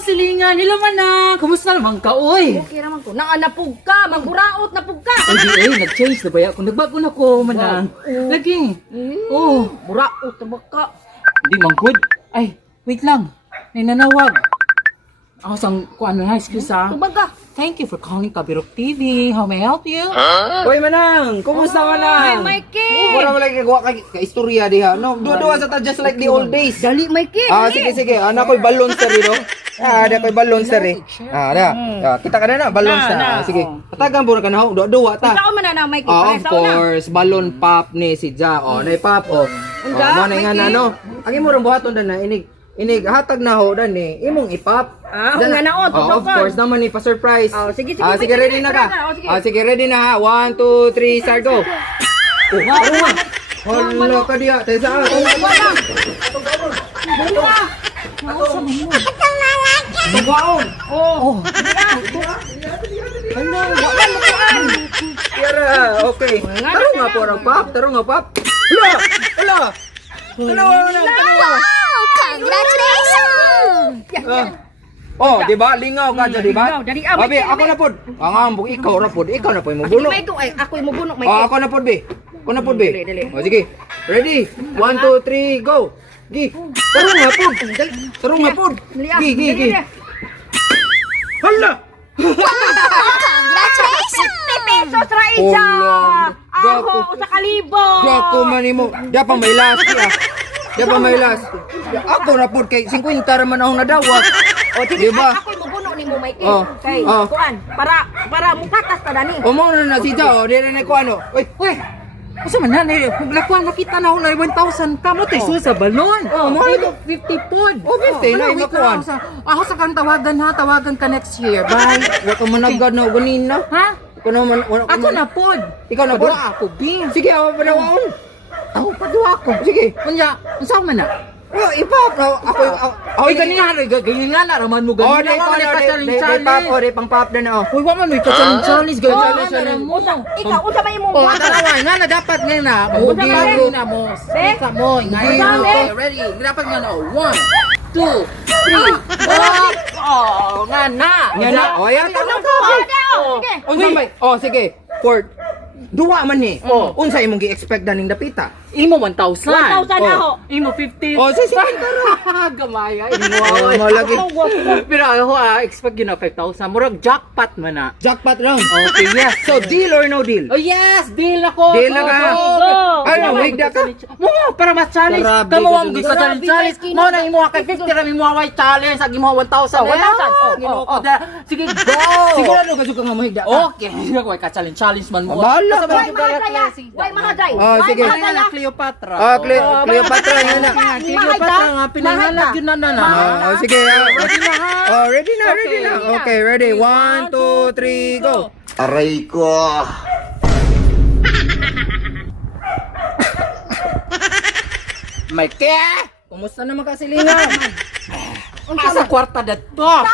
silingan. Hello manang. Kumusta naman ka, oy? Okay naman ko. Naanapog ka, maguraot na pug ka. Ay, nag-change na ba ako? Nagbago na ko, manang. Lagi. Oh, Buraot na ba ka? hindi man good. Ay, wait lang. May nanawag. Ako sang kuan na, excuse ha. Tubag ka. Thank you for calling Kabirok TV. How may I help you? Hoy manang, kumusta manang? Ay, Mikey. Wala wala kay gawa kay istorya diha. No, duwa sa ta just like the old days. Dali, Mikey. Sige. Ana ko'y balloon sir no. Ada ko'y balloon sir eh. Ada. Kita ka na balloon sa. Sige. Patagan po na ka na ho. Duwa ta. Ikaw man na, Mikey. Of course, balloon pop ni si Ja. Oh, nay pop oh. Mo na nga na no. Agi mo ron buhaton na inig hatag na ho dan ni imong ipop. Nga naon, Of course naman ni pa surprise. Sige, Sige ready na ka. Sige ready na ha. 1 2 3 start go. Hala ka diya. Tayo sa Magwaon. Kira, okay. Tarong nga po ang pop. Hala. Congratulations! Oh, di ba? Lingaw ka dyan, di ba? Lingaw, dali, Abi, Mikey, ako na pod. Ang ambog, ikaw na pod. Ikaw na po yung mabuno. Ako yung mabunok, Mikey. Oh, ako na pod, be. Ako na pod, be. Dali. Oh, sige. Ready? 1, 2, 3, go. Gi. Tarong nga pod. Tarong nga pod. Gi. Hala! Congratulations! Pesos ra isa. Dako. Ako sa kalibo. Dako man mo. Di pa may last ya. Ako na pod kay 50 raman akong nadawa. O, sige, Di ba? ako yung mabunok ni mo, Mikey. Oh. Okay, Oh. kuan. Para mukatas ka dani. Umo na si Ja, di na ko ano. Uy, Asa man na, naglakuan nakita na ako na 1,000 kamo tayo sa balon. mo Dito, 50 pod. 50 na wait imakuan. Ako sa kang tawagan ka next year. Bye. Wa ka managad na ganin na. Ha? Ako naman Ako na pod. Ikaw na pod? Padua ako, B. Sige, ako panawaon. Ako, padua ako. Sige. Unya, unsa man na? Oh, ipap na ako. Ay, ganyan na, raman mo Oh, ganyan. di ko na pop, oh, di pang pop na na oh. Uy, waman mo, ika-challenge, Challenge. mo. Ikaw, unsa ba imong Oh, buhat? tarawa, nga na dapat ngayon na. Unsa ba Bugi yun? na mo. Be? Isa mo, ngayon. Unsa, be? Okay, ready. Dapat nga na. 1, 2, 3, 4. Oh, nga na. Yan na. Oh, yan ta. Sige. Unsa may? Oh, sige. Fort. Duwa man ni. Unsa imong gi-expect daning dapita? Imo 1,000. 1,000 na ho. Imo 50. Oh, sige. Gamay ay. Oh, malagi. Pero ako expect yun na 5,000. Murag jackpot man na. Jackpot round. Okay, yes. So, deal or no deal? Oh yes, deal ako. Deal na ka. Go. Ano, wigda ka? Mo para mas challenge. Grabe Kamo ka ang sa gika challenge. Mo na imo kay 50 ra mo away challenge ag imo 1,000. 1,000. Oh. Sige, go. Sigurado ka suka nga mahigda ka. Okay, ako ka challenge man mo. Bahala Basta ka. ba yung Mahadaya. Why mahadaya? Oh, sige. Mahadaya Cleopatra. Ah, Cleopatra yan na. Cleopatra nga pinanganak yun na. Oh, sige. Ready na ha? Oh, ready na. Okay, ready. 1, 2, 3, go. Aray ko! Mike! Kumusta naman kasilingan? Asa kwarta dato?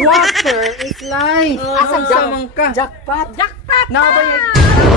Water is life. Asa Asa man ka? Jackpot. Jackpot. Nabay